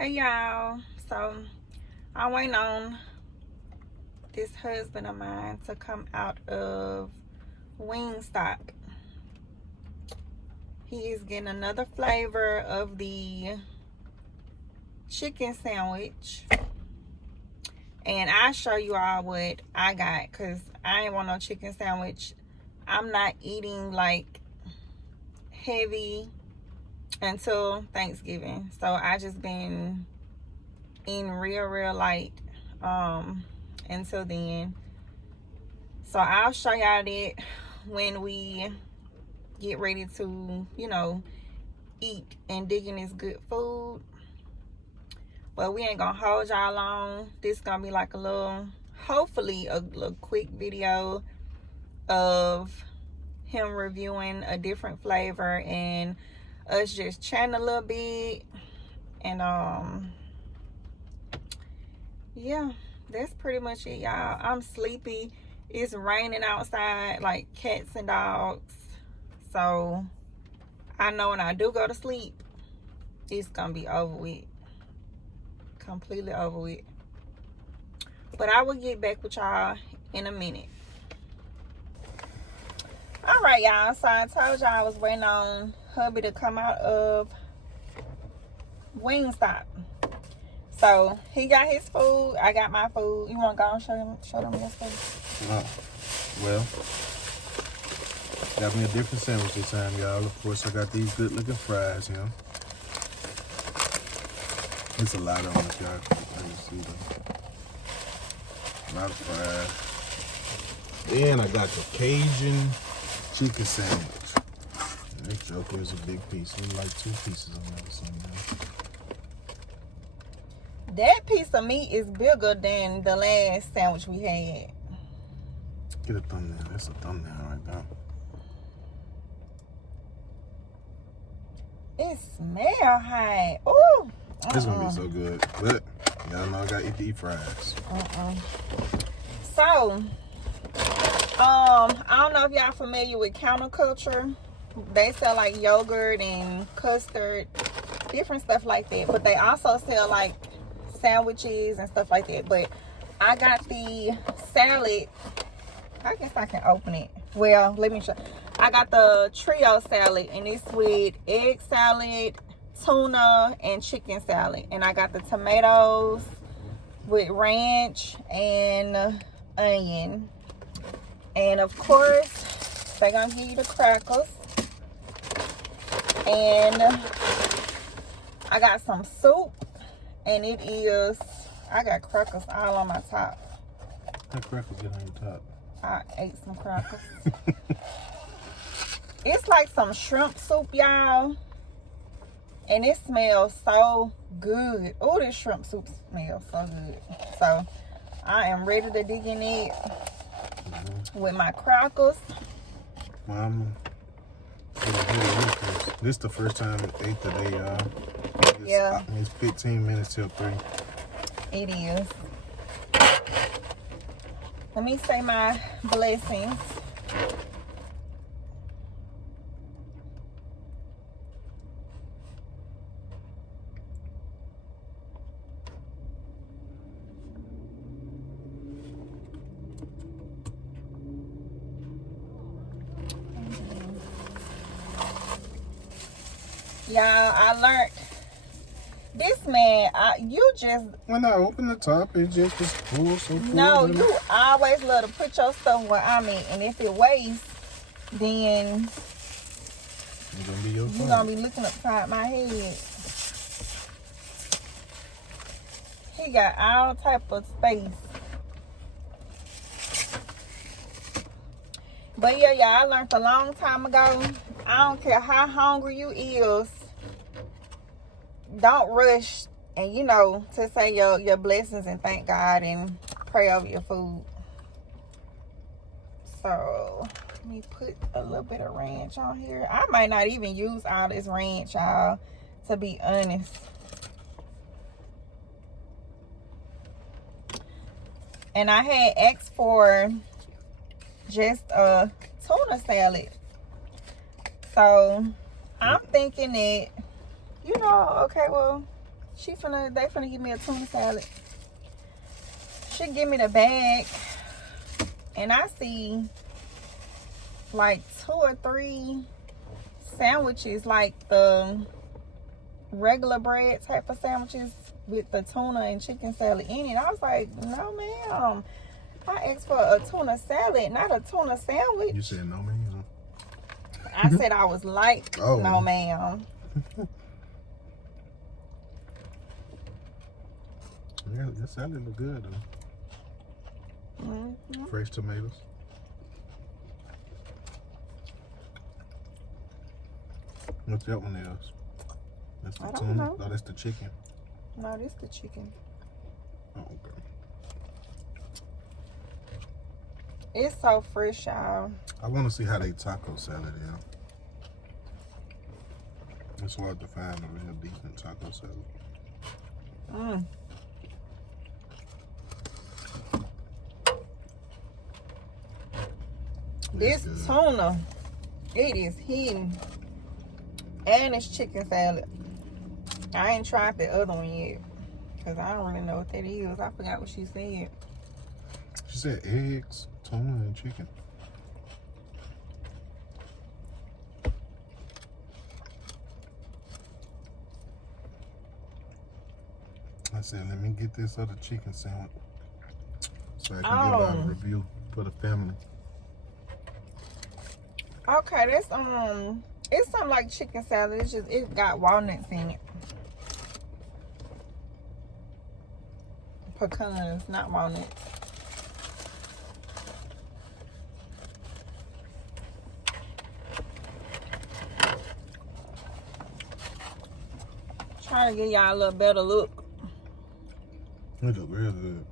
Hey y'all, so I'm waiting on this husband of mine to come out of Wingstop. He is getting another flavor of the chicken sandwich, and I'll show you all what I got because I ain't want no chicken sandwich. I'm not eating like heavy until Thanksgiving, so I just been eating real light until then. So I'll show y'all that when we get ready to, eat and dig in this good food. But we ain't gonna hold y'all long. This gonna be like a little, hopefully a little quick video of him reviewing a different flavor and us just chatting a little bit. And yeah, that's pretty much it, y'all. I'm sleepy. It's raining outside like cats and dogs, so I know when I do go to sleep, it's gonna be over with, completely over with. But I will get back with y'all in a minute. All right, y'all, so I told y'all I was waiting on hubby to come out of Wingstop. So he got his food, I got my food. You want to go and show them your food? Oh, well, got me a different sandwich this time, y'all. Of course, I got these good looking fries here. It's a lot of them, if y'all can see them. A lot of fries. Then I got the Cajun chicken sandwich. That joker is a big piece. It's like 2 pieces on there or something. That piece of meat is bigger than the last sandwich we had. Get a thumbnail. That's a thumbnail right there. It smells hot. Ooh. It's gonna be so good. But y'all know I gotta eat fries. So, I don't know if y'all familiar with counterculture. They sell like yogurt and custard, different stuff like that. But they also sell like sandwiches and stuff like that. But I got the salad. I guess I can open it. Well, let me show. I got the trio salad, and it's with egg salad, tuna, and chicken salad. And I got the tomatoes with ranch and onion. And of course, they're gonna give you the crackers. And I got some soup, and it is, I got crackers all on my top. How crackers get on your top? I ate some crackers. It's like some shrimp soup, y'all. And it smells so good. Oh, this shrimp soup smells so good. So, I am ready to dig in it with my crackers. Mama. This is the first time I ate today, y'all. Yeah. It's 15 minutes till 3. It is. Let me say my blessings. Y'all, I learned this man, you just... When I open the top, it just was full, so full. No, you always love to put your stuff where I'm at. And if it weighs, then It's gonna be your fault. you're going to be looking upside my head. He got all type of space. But yeah, I learned a long time ago. I don't care how hungry you is. Don't rush and to say your blessings and thank God and pray over your food. So let me put a little bit of ranch on here. I might not even use all this ranch, y'all, to be honest. And I had asked for just a tuna salad. So I'm thinking that, okay, well, They finna give me a tuna salad. She give me the bag, and I see like 2 or 3 sandwiches, like the regular bread type of sandwiches with the tuna and chicken salad in it. I was like, no ma'am, I asked for a tuna salad, not a tuna sandwich. You said no ma'am? I said I was like, no ma'am. Yeah, your salad look good though. Fresh tomatoes. What's that one else? That's the tuna? Know. No, that's the chicken. No, this the chicken. Oh, okay. It's so fresh, y'all. I want to see how they taco salad is. It's hard to find a real decent taco salad. This tuna, it is hidden. And it's chicken salad. I ain't tried the other one yet, because I don't really know what that is. I forgot what she said. She said eggs, tuna, and chicken. I said, let me get this other chicken sandwich so I can give out a review for the family. Okay, that's it's something like chicken salad. It's just it got walnuts in it. Pecans, not walnuts. Trying to give y'all a little better look. It look real good.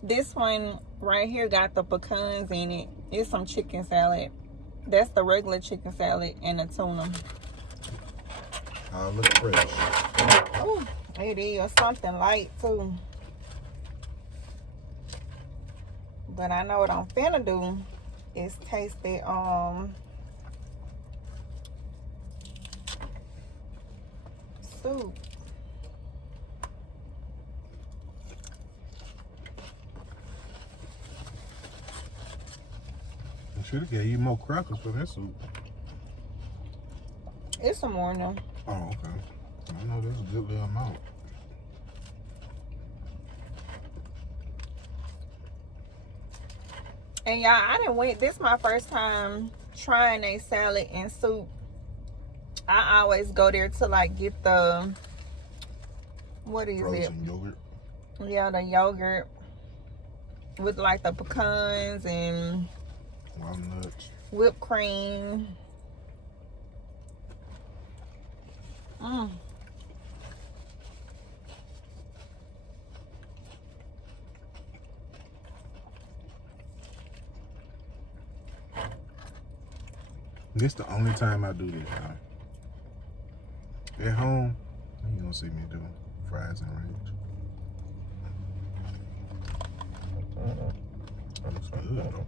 This one right here got the pecans in it. It's some chicken salad. That's the regular chicken salad and the tuna. Look fresh. Ooh, it is something light too. But I know what I'm finna do is taste it soup. I should have gave you more crackers for that soup. It's some more now. Oh, okay. I know that's a good little amount. And y'all, I didn't went. This is my first time trying a salad and soup. I always go there to like get the, what is frozen it? Yogurt. Yeah, the yogurt with like the pecans and walnuts, whipped cream. This the only time I do this, y'all. At home, you gonna see me do fries and ranch. That looks good though.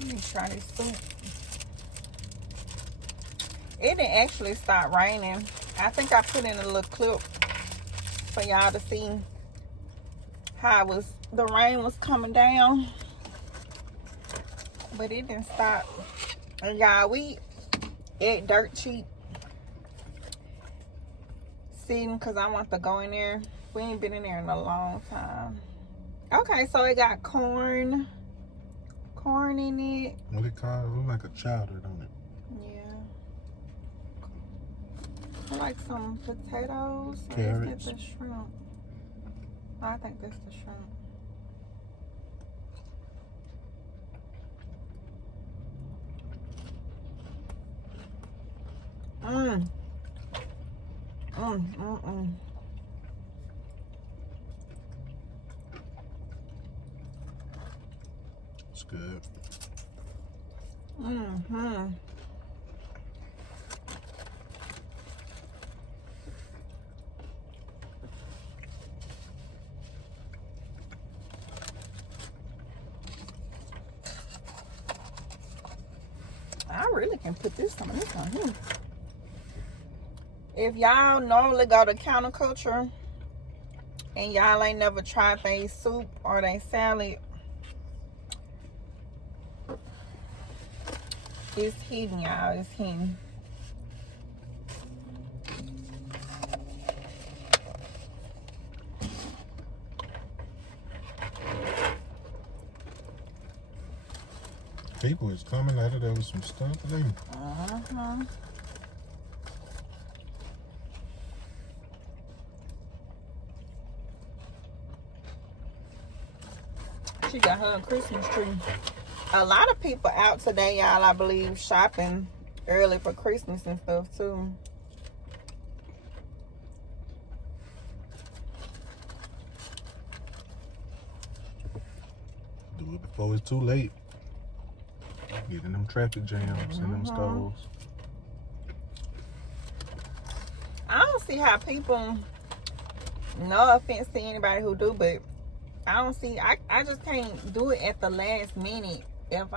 Let me try this soup. It didn't actually start raining. I think I put in a little clip for y'all to see how the rain was coming down. But it didn't stop. And y'all, we ate dirt cheap. Sitting because I want to go in there. We ain't been in there in a long time. Okay, so it got corn in it. What it called? It look like a chowder, don't it? Yeah. I like some potatoes. Carrots. Or is that the shrimp? I think that's the shrimp. It's good. really can put this on here. If y'all normally go to counterculture and y'all ain't never tried their soup or their salad, it's hidden, y'all. It's hidden. People is coming out of there with some stuff. She got her a Christmas tree. A lot of people out today, y'all, I believe, shopping early for Christmas and stuff, too. Do it before it's too late. Get in them traffic jams and them stores. I don't see how people, no offense to anybody who do, but I don't see, I just can't do it at the last minute. If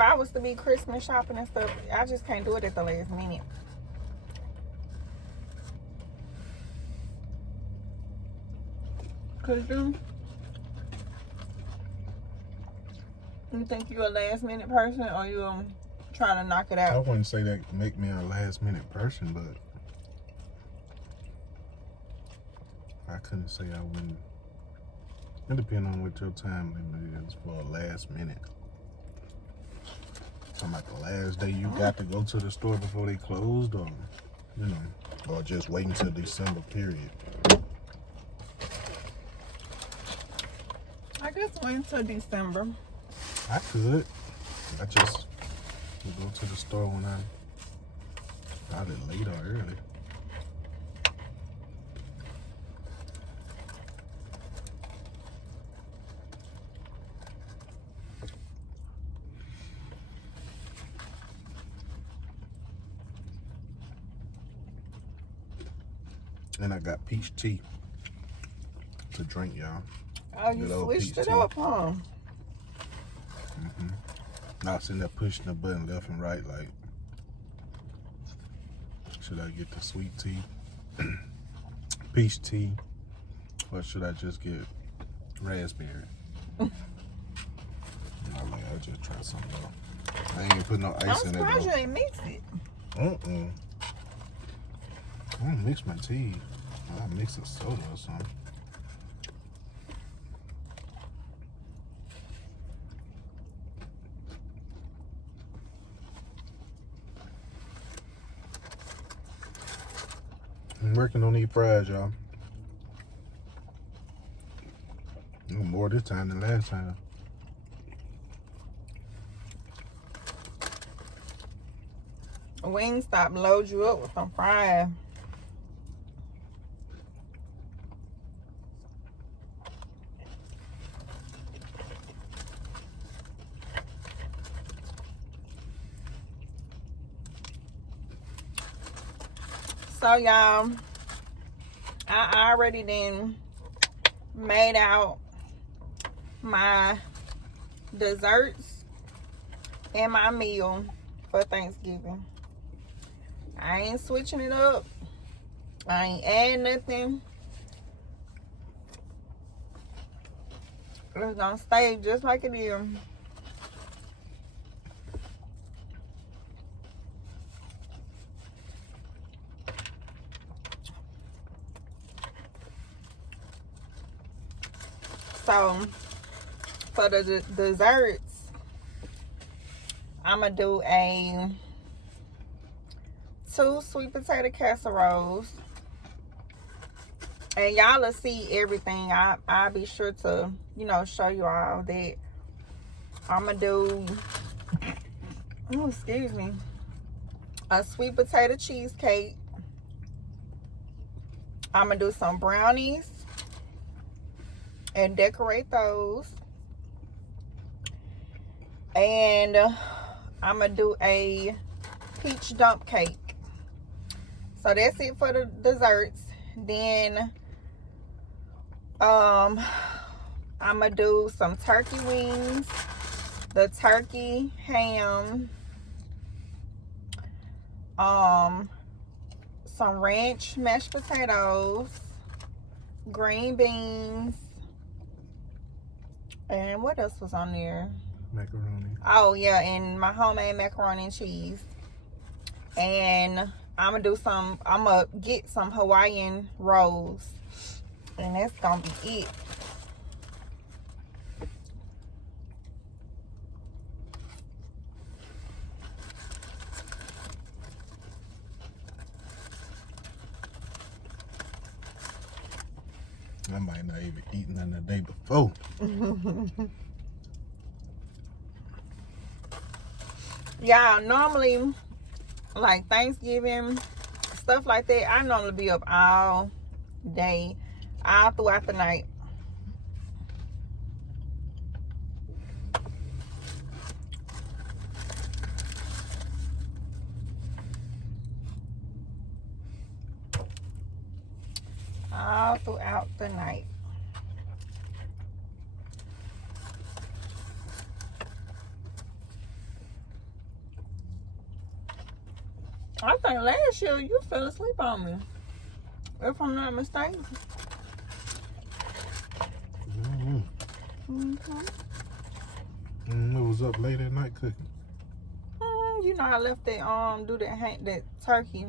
I was to be Christmas shopping and stuff, I just can't do it at the last minute. Cause you think you're a last minute person, or you trying to knock it out? I wouldn't say that make me a last minute person, but I couldn't say I wouldn't. It depends on what your time limit is for a last minute. Talking about the last day you got to go to the store before they closed, or or just waiting till December period. I guess wait until December. I could. I just would go to the store when I got it late or early. And I got peach tea to drink, y'all. Oh, you switched it up, huh? I was sitting there pushing the button left and right, like, should I get the sweet tea, peach tea, or should I just get raspberry? I'm like, I'll just try something else. I ain't put no ice in it. I'm surprised you ain't mix it. I don't mix my tea. I mix a soda or something. I'm working on these fries, y'all. More this time than last time. Wingstop load you up with some fries. So y'all, I already then made out my desserts and my meal for Thanksgiving. I ain't switching it up. I ain't adding nothing. It's gonna stay just like it is. So for the desserts, I'm gonna do a 2 sweet potato casseroles, and y'all will see everything. I'll be sure to show you all that. I'm gonna do a sweet potato cheesecake. I'm gonna do some brownies and decorate those, and I'm gonna do a peach dump cake. So that's it for the desserts. Then I'm gonna do some turkey wings, the turkey, ham, some ranch mashed potatoes, green beans, and what else was on there? Macaroni. Oh yeah, and my homemade macaroni and cheese. And I'm gonna get some Hawaiian rolls, and that's gonna be it. I might not even eat none the day before. Yeah, normally, like Thanksgiving, stuff like that, I normally be up all day, all throughout the night. All throughout the night. I think last year you fell asleep on me, if I'm not mistaken. It was up late at night cooking. You know I left that do that turkey.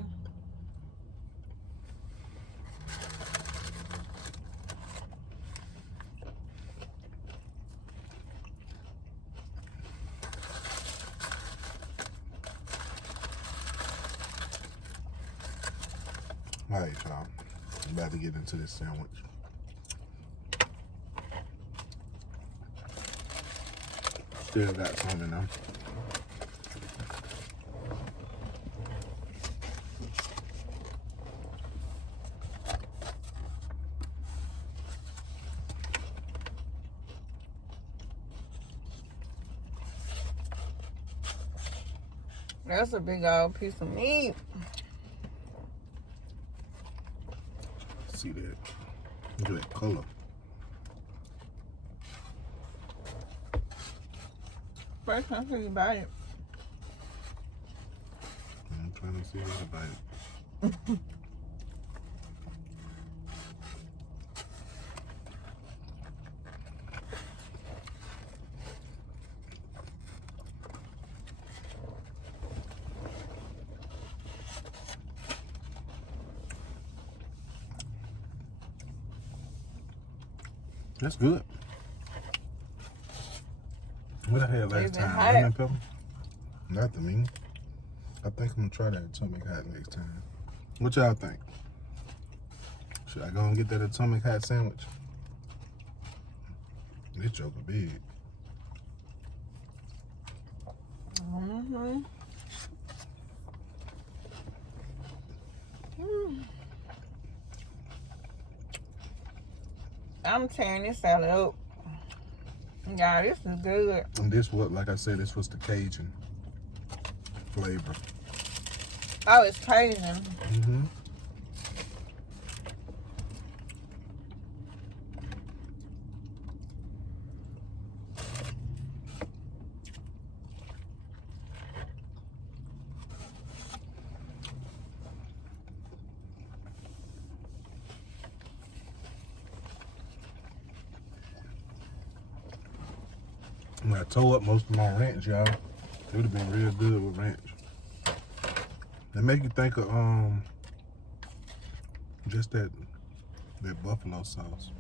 All right, y'all. I'm about to get into this sandwich. Still got some in them. That's a big old piece of meat. See that? Look at that color. First time I see you bite it. I'm trying to see what I bite it. That's good. What I had last time? Lemon pepper? Nothing, me. I think I'm gonna try that atomic hot next time. What y'all think? Should I go and get that atomic hot sandwich? This joker big. I'm tearing this salad up. Yeah, this is good. And this what, like I said, this was the Cajun flavor. Oh, it's Cajun. Mm-hmm. When I tore up most of my ranch, y'all, it would have been real good with ranch. They make you think of just that buffalo sauce.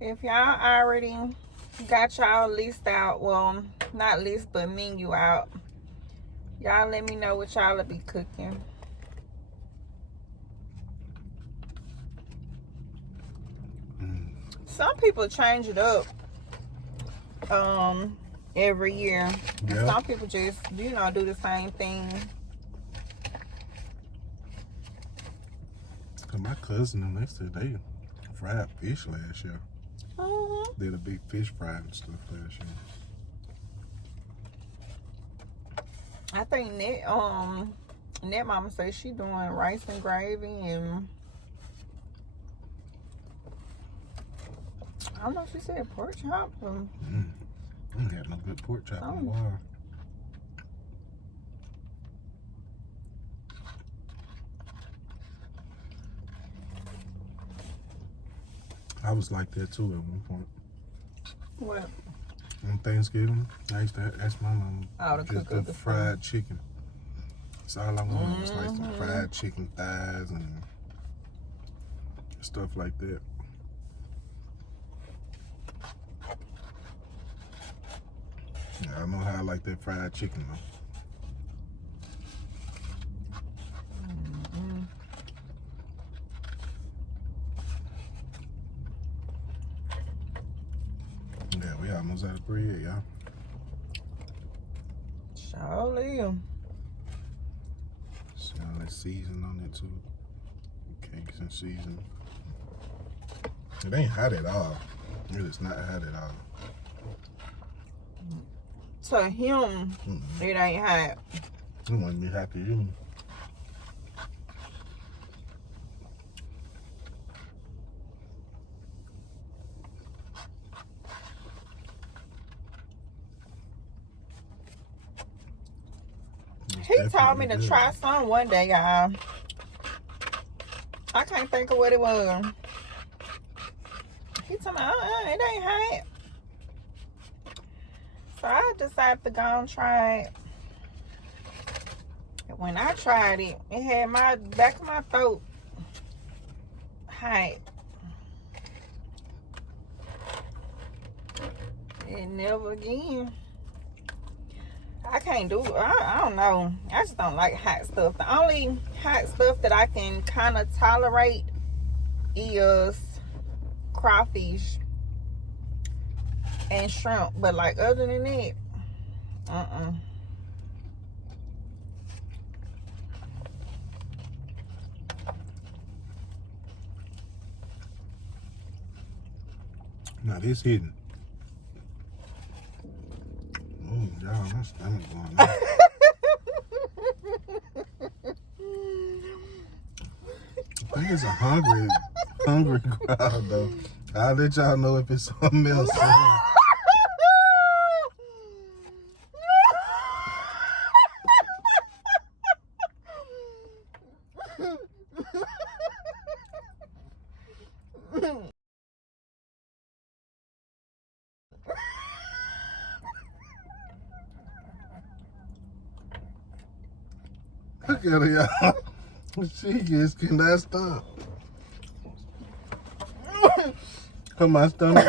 If y'all already got y'all list out, well, not list, but menu out, y'all let me know what y'all will be cooking. Some people change it up every year. Yeah. Some people just, you know, do the same thing. Cause my cousin and they said they fried fish last year. Did a big fish fry and stuff last year. I think Net Mama says she doing rice and gravy, and I don't know if she said pork chop. I ain't had no good pork chop in a while. I was like that too at one point. What? On Thanksgiving, I used to ask my mom just the fried chicken. That's all I wanted was like some fried chicken thighs and stuff like that. Yeah, I know how I like that fried chicken though. Yeah, we almost out of bread, y'all. Surely. See all that season on it too. Cakes and season. It ain't hot at all. It is not hot at all. To him, it ain't hot. It wouldn't be hot to you. He told me to try some one day, y'all. I can't think of what it was. He told me, it ain't hot. So I decided to go and try it. And when I tried it, it had my back of my throat hot. And never again. I can't do it. I don't know. I just don't like hot stuff. The only hot stuff that I can kind of tolerate is crawfish and shrimp. But like other than that, Now this hidden. Oh, y'all, my stomach going out. I think it's a hungry crowd though. I'll let y'all know if it's something else. Look at her, y'all. She just cannot stop. Come my stomach.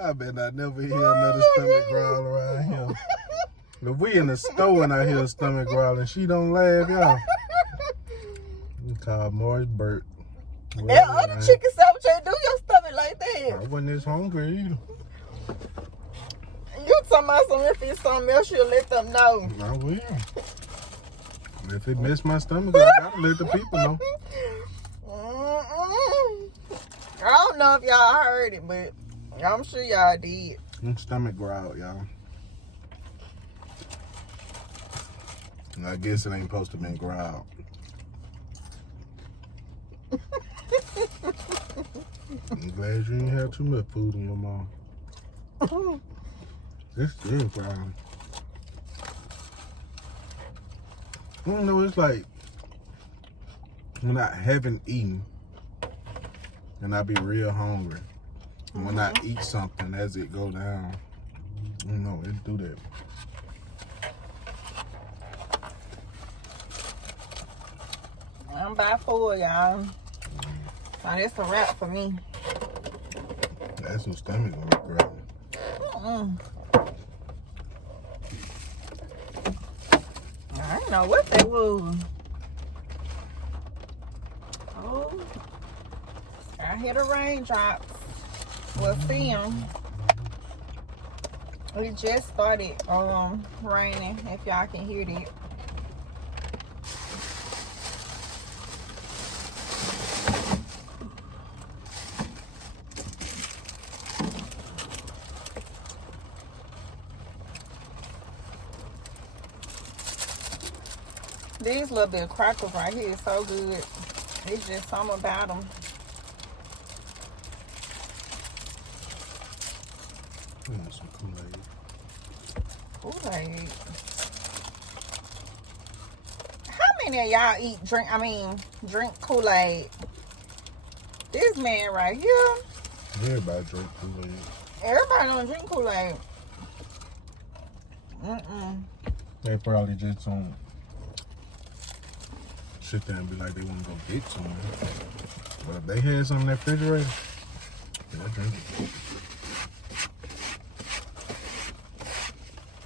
I bet I never hear another stomach growl around here. If we in the store and I hear a stomach growling, she don't laugh, y'all. We call Morris Burt. That other chicken sandwich ain't do your stomach like that. I wasn't as hungry either. You talking about something, if it's something else, you'll let them know. I will. If it messed my stomach, I gotta let the people know. I don't know if y'all heard it, but I'm sure y'all did. Stomach growl, y'all. And I guess it ain't supposed to be growled. I'm glad you didn't have too much food in your mouth. It's still growling. I don't know, it's like when I haven't eaten and I be real hungry. And when I eat something as it go down, I don't know, it do that. I'm about full, y'all. So that's a wrap for me. That's some stomach growling. I don't know what that was. Oh, I hear the raindrops. We'll see them. It just started raining, if y'all can hear that. These little bit of crackers right here is so good. It's just something about them. I want some Kool-Aid. Kool-Aid. How many of y'all drink Kool-Aid? This man right here. Everybody drink Kool-Aid. Everybody don't drink Kool-Aid. They probably just don't sit there and be like they want to go get some. But if they had some in that refrigerator, they'll drink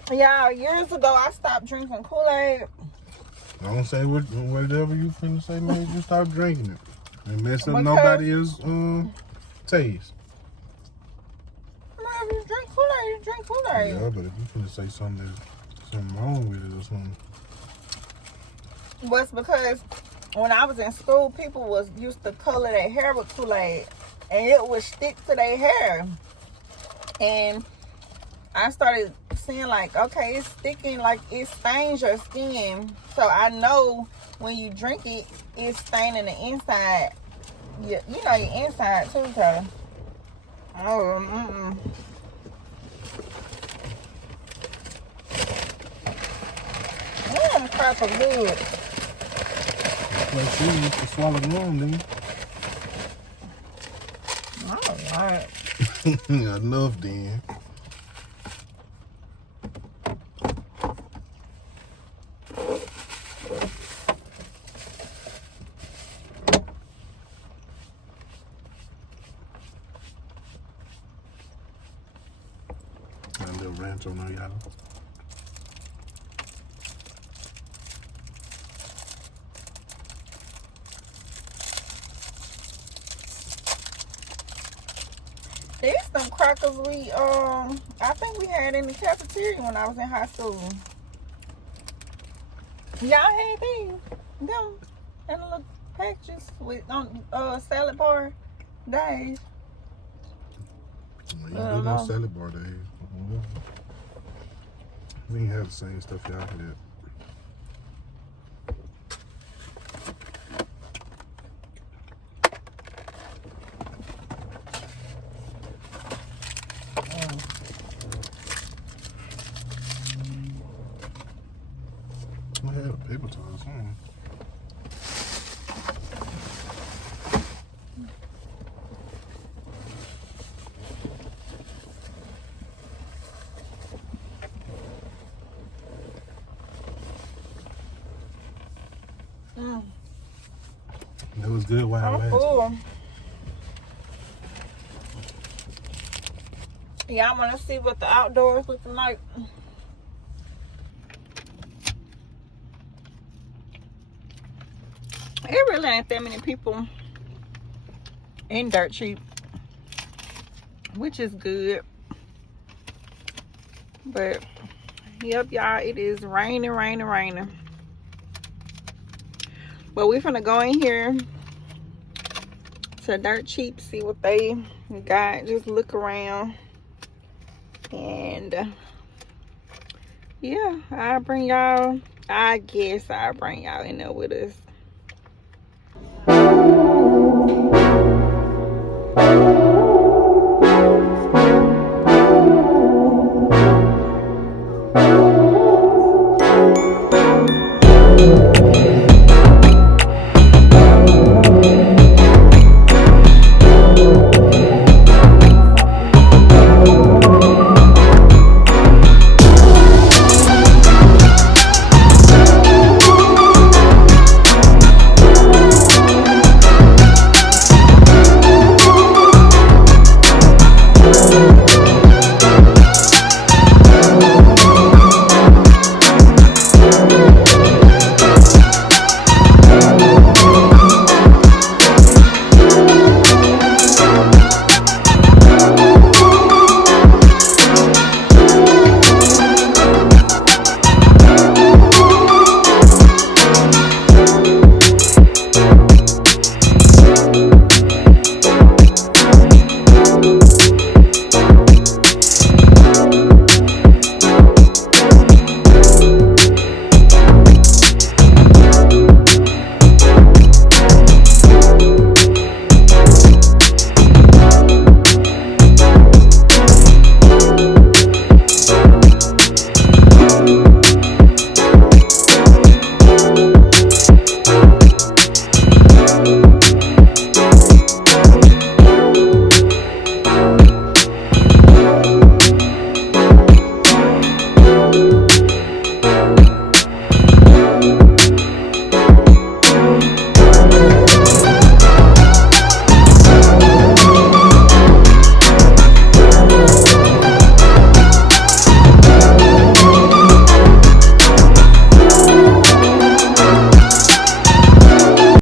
it. Yeah, years ago I stopped drinking Kool-Aid. Don't say whatever you finna say, man. Just stop drinking it. And mess up Because nobody else's taste. If you drink Kool-Aid, you drink Kool-Aid. Yeah, but if you finna say something wrong with it or something. Was because when I was in school, people was used to color their hair with Kool-Aid, and it would stick to their hair. And I started seeing like, okay, it's sticking, like it stains your skin. So I know when you drink it, it's staining the inside. You know your inside too, so. Crackers good. Like you used to swallow wrong, nigga. Alright. Enough then. Got a little ranch on there, y'all. There's some crackers I think we had in the cafeteria when I was in high school. Y'all had these? Them in the little packages with on salad bar days. You do that salad bar days. We ain't have the same stuff y'all had. I had a paper towel, something. It was good while I lasted. Y'all want to see what the outdoors looking like? It really ain't that many people in Dirt Cheap, which is good. But yep, y'all, it is raining. But we finna go in here to Dirt Cheap, see what they got, just look around. And yeah, I guess I'll bring y'all in there with us.